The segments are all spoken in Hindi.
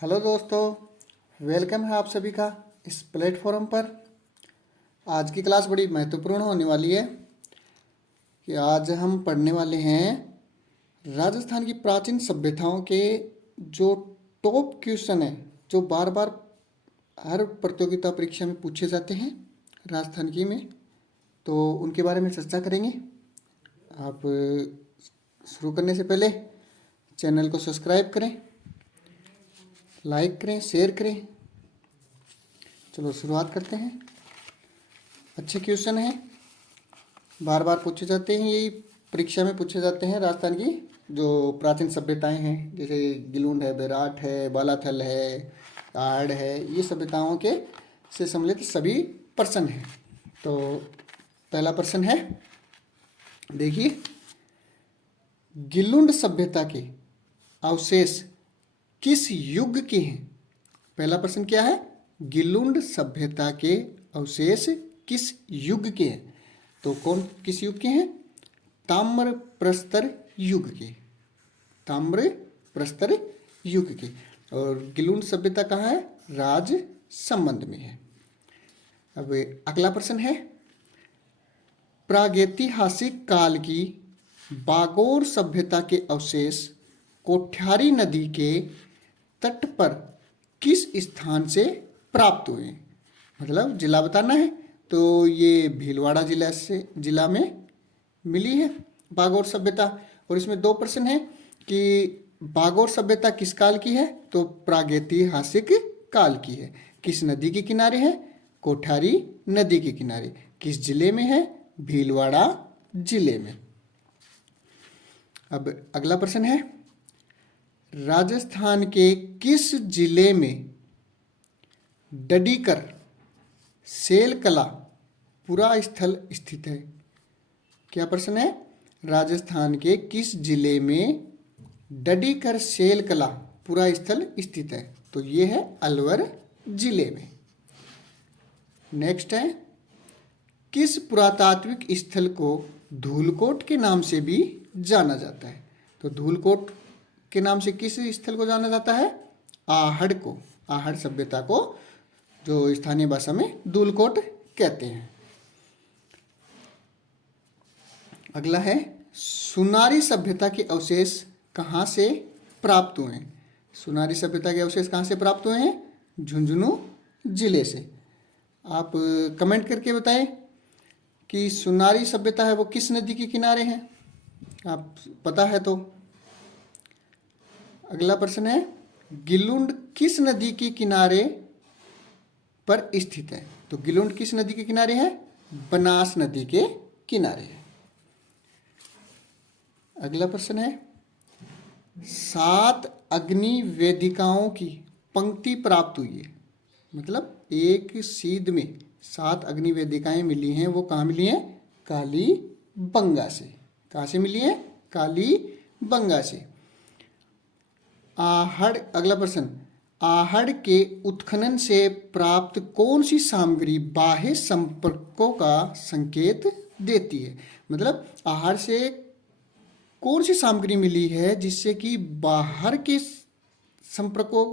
हेलो दोस्तों, वेलकम है आप सभी का इस प्लेटफॉर्म पर। आज की क्लास बड़ी महत्वपूर्ण होने वाली है कि आज हम पढ़ने वाले हैं राजस्थान की प्राचीन सभ्यताओं के जो टॉप क्वेश्चन है, जो बार बार हर प्रतियोगिता परीक्षा में पूछे जाते हैं राजस्थान की में, तो उनके बारे में चर्चा करेंगे। आप शुरू करने से पहले चैनल को सब्सक्राइब करें, लाइक करें, शेयर करें। चलो शुरुआत करते हैं। अच्छे क्वेश्चन हैं, बार बार पूछे जाते हैं, यही परीक्षा में पूछे जाते हैं। राजस्थान की जो प्राचीन सभ्यताएं हैं, जैसे गिलुंड है, बेराट है, बालाथल है, आहड़ है, ये सभ्यताओं के से सम्मिलित सभी प्रश्न हैं। तो पहला प्रश्न है, देखिए, गिलुंड सभ्यता के अवशेष किस युग के हैं? पहला प्रश्न क्या है? गिलुंड सभ्यता के अवशेष किस युग के हैं? तो किस युग के हैं? ताम्र प्रस्तर युग के, ताम्र प्रस्तर युग के। और गिलुंड सभ्यता कहाँ है? राजसमंद में है। अब अगला प्रश्न है, प्रागैतिहासिक काल की बागोर सभ्यता के अवशेष कोठ्यारी नदी के तट पर किस स्थान से प्राप्त हुए? मतलब जिला बताना है, तो ये भीलवाड़ा जिला में मिली है बागोर सभ्यता। और इसमें दो प्रश्न है कि बागोर सभ्यता किस काल की है? तो प्रागैतिहासिक काल की है। किस नदी के किनारे है? कोठारी नदी के किनारे। किस जिले में है? भीलवाड़ा जिले में। अब अगला प्रश्न है, राजस्थान के किस जिले में डडीकर सेलकला पुरा स्थल स्थित है? क्या प्रश्न है? राजस्थान के किस जिले में डडीकर सेलकला पुरा स्थल स्थित है? तो ये है अलवर जिले में। नेक्स्ट है, किस पुरातात्विक स्थल को धूलकोट के नाम से भी जाना जाता है? तो धूलकोट के नाम से किस स्थल को जाना जाता है? आहड़ को, आहड़ सभ्यता को, जो स्थानीय भाषा में धूलकोट कहते हैं। अगला है, सुनारी सभ्यता के अवशेष कहाँ से प्राप्त हुए हैं? सुनारी सभ्यता के अवशेष कहाँ से प्राप्त हुए हैं? झुंझुनू जिले से। आप कमेंट करके बताएं कि सुनारी सभ्यता है वो किस नदी के किनारे है, आप पता है तो। अगला प्रश्न है, गिलुंड किस नदी के किनारे पर स्थित है? तो गिलुंड किस नदी के किनारे है? बनास नदी के किनारे है। अगला प्रश्न है, 7 अग्नि वेदिकाओं की पंक्ति प्राप्त हुई है। मतलब एक सीध में 7 अग्नि वेदिकाएं मिली हैं, वो कहाँ मिली हैं? कालीबंगा से। कहाँ से मिली हैं? कालीबंगा से। आहड़, अगला प्रश्न, आहड़ के उत्खनन से प्राप्त कौन सी सामग्री बाह्य संपर्कों का संकेत देती है? मतलब आहड़ से कौन सी सामग्री मिली है जिससे कि बाहर के संपर्कों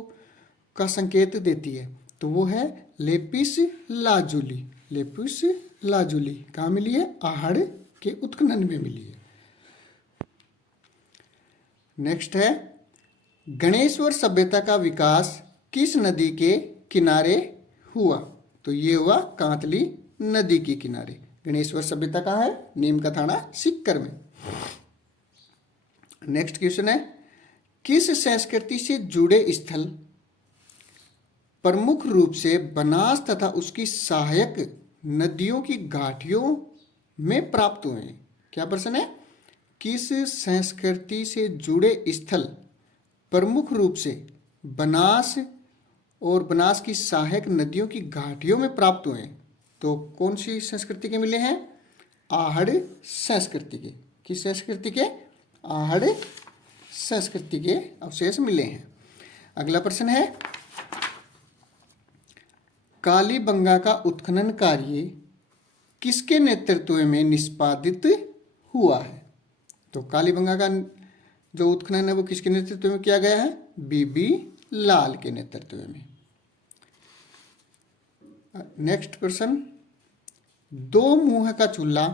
का संकेत देती है? तो वो है लेपिस लाजुली। लेपिस लाजुली कहाँ मिली है? आहड़ के उत्खनन में मिली है। नेक्स्ट है, गणेश्वर सभ्यता का विकास किस नदी के किनारे हुआ? तो ये हुआ कांतली नदी के किनारे। गणेश्वर सभ्यता कहाँ है? नीम का थाना सीकर में। नेक्स्ट क्वेश्चन है, किस संस्कृति से जुड़े स्थल प्रमुख रूप से बनास तथा उसकी सहायक नदियों की घाटियों में प्राप्त हुए हैं? क्या प्रश्न है? किस संस्कृति से जुड़े स्थल प्रमुख रूप से बनास और बनास की सहायक नदियों की घाटियों में प्राप्त हुए हैं? तो कौन सी संस्कृति के मिले हैं? आहड़ संस्कृति के। किस संस्कृति के? आहड़ संस्कृति के अवशेष मिले हैं। अगला प्रश्न है, कालीबंगा का उत्खनन कार्य किसके नेतृत्व में निष्पादित हुआ है? तो कालीबंगा का जो उत्खनन है वो किसके नेतृत्व में किया गया है? बीबी लाल के नेतृत्व में। नेक्स्ट क्वेश्चन, दो मुंह का चूल्हा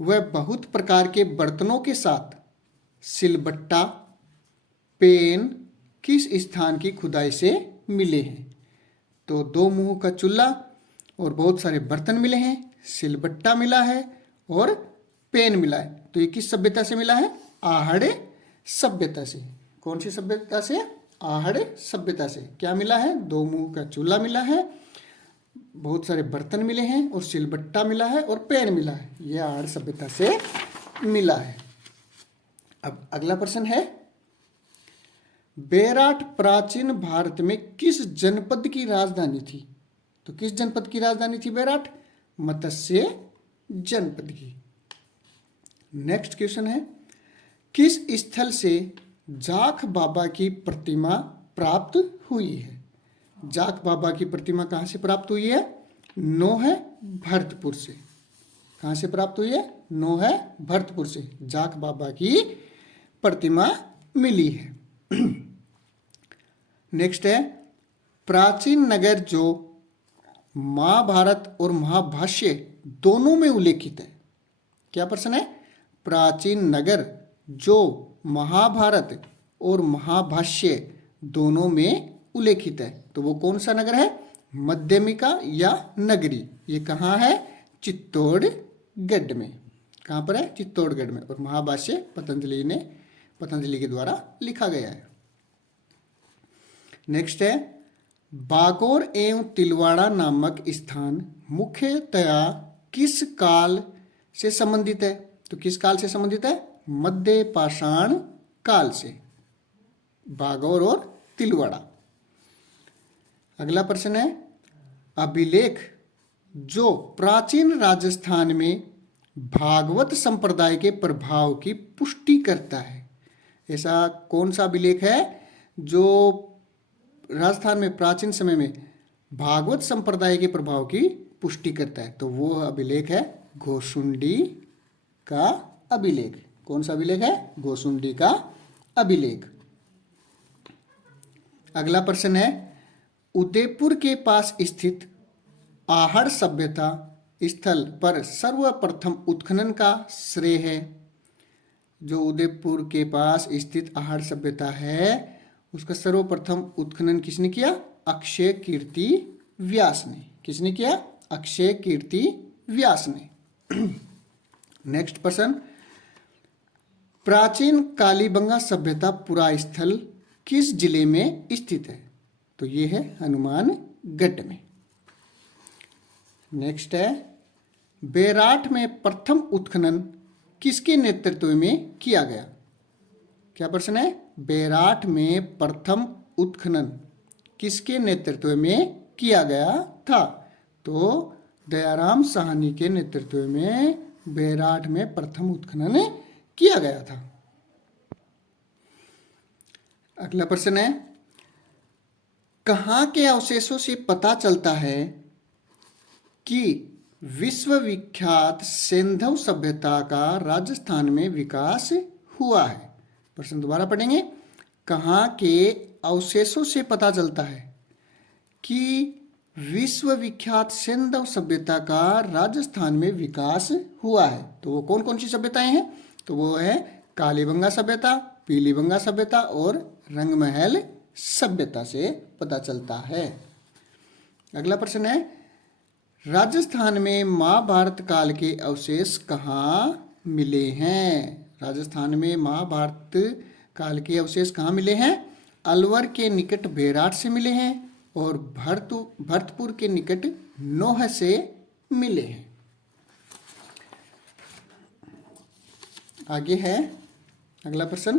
वह बहुत प्रकार के बर्तनों के साथ सिलबट्टा पेन किस स्थान की खुदाई से मिले हैं? तो दो मुंह का चूल्हा और बहुत सारे बर्तन मिले हैं, सिलबट्टा मिला है और पेन मिला है। तो ये किस सभ्यता से मिला है? आहड़ सभ्यता से। कौन सी सभ्यता से? आहड़ सभ्यता से। क्या मिला है? दो मुंह का चूल्हा मिला है, बहुत सारे बर्तन मिले हैं और सिलबट्टा मिला है और पेन मिला है। ये आहड़ सभ्यता से मिला है। अब अगला प्रश्न है, बेराट प्राचीन भारत में किस जनपद की राजधानी थी? तो किस जनपद की राजधानी थी बेराट? मत्स्य जनपद की। नेक्स्ट क्वेश्चन है, किस स्थल से जाख बाबा की प्रतिमा प्राप्त हुई है? जाख बाबा की प्रतिमा कहाँ से प्राप्त हुई है? नोह भरतपुर से। कहाँ से प्राप्त हुई है? नोह भरतपुर से जाख बाबा की प्रतिमा मिली है। नेक्स्ट है, प्राचीन नगर जो महाभारत और महाभाष्य दोनों में उल्लेखित है। क्या प्रश्न है? प्राचीन नगर जो महाभारत और महाभाष्य दोनों में उल्लेखित है, तो वो कौन सा नगर है? मध्यमिका या नगरी। ये कहाँ है? चित्तौड़गढ़ में। कहाँ पर है? चित्तौड़गढ़ में। और महाभाष्य पतंजलि के द्वारा लिखा गया है। नेक्स्ट है, बागोर एवं तिलवाड़ा नामक स्थान मुख्यतया किस काल से संबंधित है? तो किस काल से संबंधित है? मध्य पाषाण काल से, बागौर और तिलवाड़ा। अगला प्रश्न है, अभिलेख जो प्राचीन राजस्थान में भागवत संप्रदाय के प्रभाव की पुष्टि करता है, ऐसा कौन सा अभिलेख है जो राजस्थान में प्राचीन समय में भागवत संप्रदाय के प्रभाव की पुष्टि करता है? तो वो अभिलेख है घोसुंडी का अभिलेख। कौन सा अभिलेख है? घोसुंडी का अभिलेख। अगला प्रश्न है, उदयपुर के पास स्थित आहड़ सभ्यता स्थल पर सर्वप्रथम उत्खनन का श्रेय है? जो उदयपुर के पास स्थित आहड़ सभ्यता है उसका सर्वप्रथम उत्खनन किसने किया? अक्षय कीर्ति व्यास ने। किसने किया? अक्षय कीर्ति व्यास ने। नेक्स्ट प्रश्न, प्राचीन कालीबंगा सभ्यता पुरा स्थल किस जिले में स्थित है? तो ये है हनुमानगढ़ में। नेक्स्ट है, बेराट में प्रथम उत्खनन किसके नेतृत्व में किया गया? क्या प्रश्न है? बेराट में प्रथम उत्खनन किसके नेतृत्व में किया गया था? तो दयाराम साहनी के नेतृत्व में बेराट में प्रथम उत्खनन किया गया था। अगला प्रश्न है, कहाँ के अवशेषों से पता चलता है कि विश्वविख्यात सिंधु सभ्यता का राजस्थान में विकास हुआ है? प्रश्न दोबारा पढ़ेंगे। कहाँ के अवशेषों से पता चलता है कि विश्वविख्यात सिंधु सभ्यता का राजस्थान में विकास हुआ है? तो वो कौन कौन सी सभ्यताएं हैं? तो वो है कालीबंगा सभ्यता, पीलीबंगा सभ्यता और रंगमहल सभ्यता से पता चलता है। अगला प्रश्न है, राजस्थान में महाभारत काल के अवशेष कहाँ मिले हैं? राजस्थान में महाभारत काल के अवशेष कहाँ मिले हैं? अलवर के निकट बेराट से मिले हैं और भरतपुर के निकट नोह से मिले हैं। आगे है अगला प्रश्न,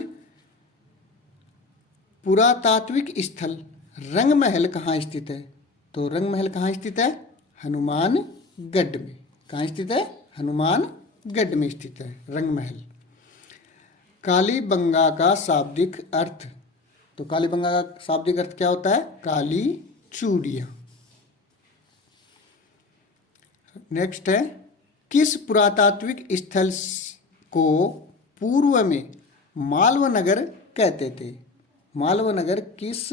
पुरातात्विक स्थल रंगमहल कहाँ स्थित है? तो रंगमहल कहाँ स्थित है? हनुमानगढ़ में। कहाँ स्थित है? हनुमानगढ़ में स्थित है रंगमहल। कालीबंगा का शाब्दिक अर्थ? तो कालीबंगा का शाब्दिक अर्थ क्या होता है? काली चूड़ियाँ। नेक्स्ट है, किस पुरातात्विक स्थल को पूर्व में मालवा नगर कहते थे? मालवा नगर किस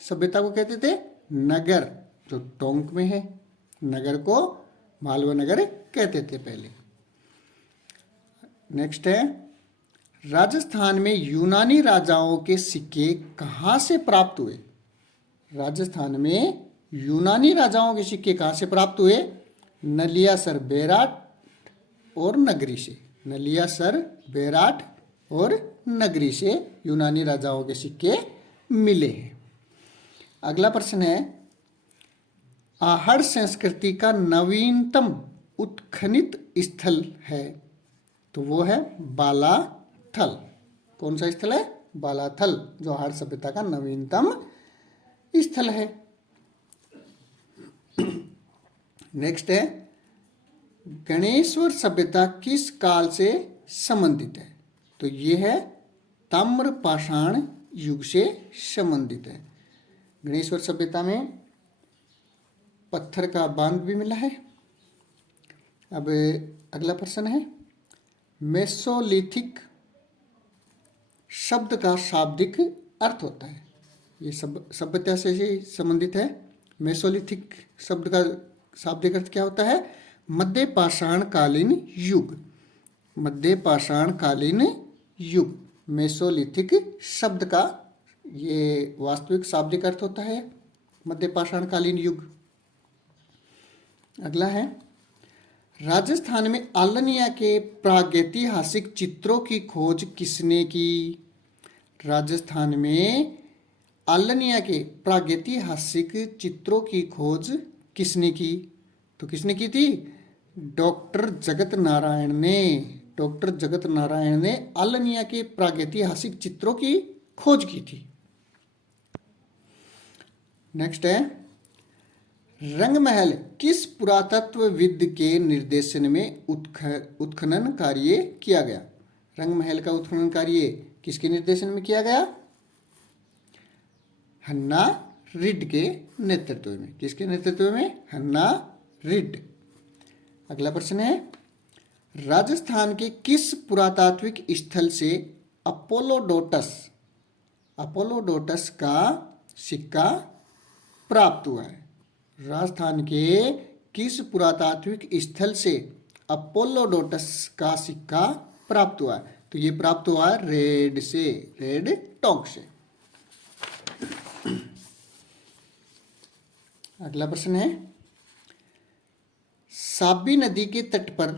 सभ्यता को कहते थे? नगर, जो टोंक में है, नगर को मालवा नगर कहते थे पहले। नेक्स्ट है, राजस्थान में यूनानी राजाओं के सिक्के कहाँ से प्राप्त हुए? राजस्थान में यूनानी राजाओं के सिक्के कहाँ से प्राप्त हुए? नलियासर, बेराट और नगरी से। नलियासर, बेराट और नगरी से यूनानी राजाओं के सिक्के मिले हैं। अगला प्रश्न है, आहड़ संस्कृति का नवीनतम उत्खनित स्थल है, तो वो है बालाथल। कौन सा स्थल है? बालाथल, जो आहड़ सभ्यता का नवीनतम स्थल है। नेक्स्ट है, गणेश्वर सभ्यता किस काल से संबंधित है? तो ये है ताम्र पाषाण युग से संबंधित है। गणेश्वर सभ्यता में पत्थर का बांध भी मिला है। अब अगला प्रश्न है, मेसोलिथिक शब्द का शाब्दिक अर्थ होता है। ये सब सभ्यता से ही संबंधित है। मेसोलिथिक शब्द का शाब्दिक अर्थ क्या होता है? मध्य पाषाण कालीन युग। मध्य पाषाण कालीन युग मेसोलिथिक शब्द का ये वास्तविक शाब्दिक अर्थ होता है, मध्य पाषाण कालीन युग। अगला है, राजस्थान में आलनिया के प्रागैतिहासिक चित्रों की खोज किसने की? राजस्थान में आलनिया के प्रागैतिहासिक चित्रों की खोज किसने की? तो किसने की थी? डॉक्टर जगत नारायण ने। डॉक्टर जगत नारायण ने आलनिया के प्रागैतिहासिक चित्रों की खोज की थी। नेक्स्ट है, रंगमहल किस पुरातत्वविद के निर्देशन में उत्खनन कार्य किया गया? रंगमहल का उत्खनन कार्य किसके निर्देशन में किया गया? हन्ना रिड के नेतृत्व में। किसके नेतृत्व में? हन्ना रिड। अगला प्रश्न है, राजस्थान के किस पुरातात्विक स्थल से अपोलोडोटस का सिक्का प्राप्त हुआ है? राजस्थान के किस पुरातात्विक स्थल से अपोलोडोटस का सिक्का प्राप्त हुआ है? तो ये प्राप्त हुआ है रेड से, रेड टोंक से। अगला प्रश्न है, साबी नदी के तट पर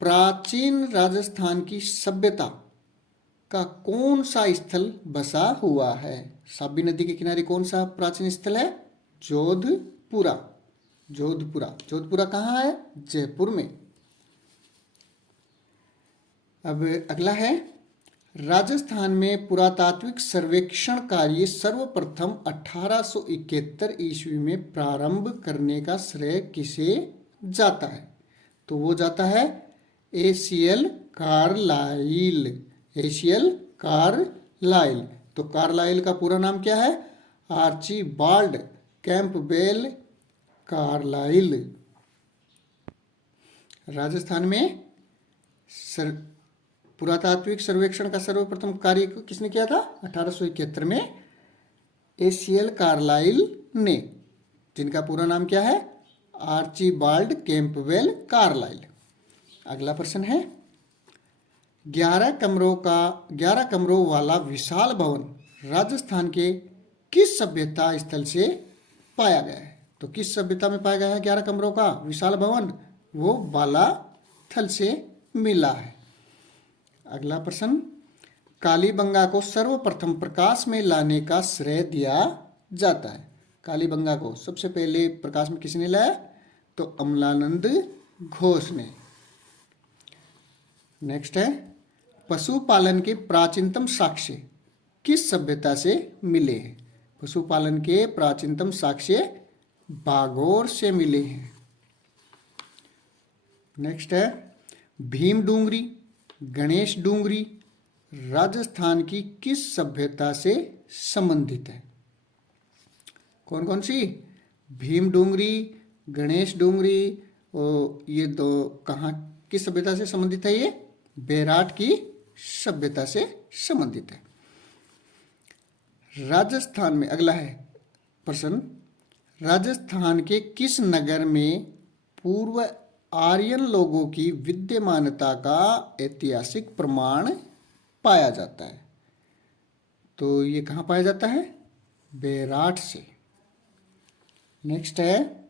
प्राचीन राजस्थान की सभ्यता का कौन सा स्थल बसा हुआ है? साबी नदी के किनारे कौन सा प्राचीन स्थल है? जोधपुरा। जोधपुरा कहाँ है? जयपुर में। अब अगला है, राजस्थान में पुरातात्विक सर्वेक्षण कार्य सर्वप्रथम 1871 ईस्वी में प्रारंभ करने का श्रेय किसे जाता है? तो वो जाता है एसीएल कार्लाइल। ACL Carlleyle. तो कार्लाइल का पूरा नाम क्या है? Archibald Campbell Carlisle. राजस्थान में पुरातात्विक सर्वेक्षण का सर्वप्रथम कार्य किसने किया था? 1871 में एसीएल कार्लाइल ने, जिनका पूरा नाम क्या है? Archibald Campbell Carlleyle. अगला प्रश्न है, 11 कमरों वाला विशाल भवन राजस्थान के किस सभ्यता स्थल से पाया गया है? तो किस सभ्यता में पाया गया है 11 कमरों का विशाल भवन? वो बालाथल से मिला है। अगला प्रश्न, कालीबंगा को सर्वप्रथम प्रकाश में लाने का श्रेय दिया जाता है? कालीबंगा को सबसे पहले प्रकाश में किसने लाया? तो अमलानंद घोष ने। नेक्स्ट है, पशुपालन के प्राचीनतम साक्ष्य किस सभ्यता से मिले हैं? पशुपालन के प्राचीनतम साक्ष्य बागोर से मिले हैं। नेक्स्ट है, भीम डूंगरी, गणेश डूंगरी राजस्थान की किस सभ्यता से संबंधित है? कौन कौन सी? भीम डूंगरी, गणेश डूंगरी, और ये दो कहाँ किस सभ्यता से संबंधित है? ये बेराट की सभ्यता से संबंधित है। राजस्थान में, अगला है प्रश्न, राजस्थान के किस नगर में पूर्व आर्यन लोगों की विद्यमानता का ऐतिहासिक प्रमाण पाया जाता है? तो ये कहाँ पाया जाता है? बेराट से। नेक्स्ट है,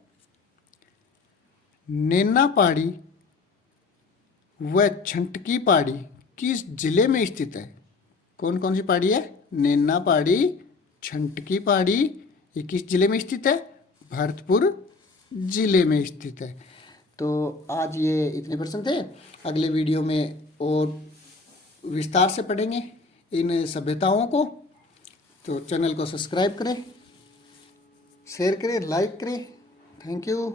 नैना पहाड़ी व छंटकी पहाड़ी किस जिले में स्थित है? कौन कौन सी पहाड़ी है? नैना पहाड़ी, छंटकी पहाड़ी, ये किस जिले में स्थित है? भरतपुर जिले में स्थित है। तो आज ये इतने प्रश्न थे। अगले वीडियो में और विस्तार से पढ़ेंगे इन सभ्यताओं को। तो चैनल को सब्सक्राइब करें, शेयर करें, लाइक करें। Thank you.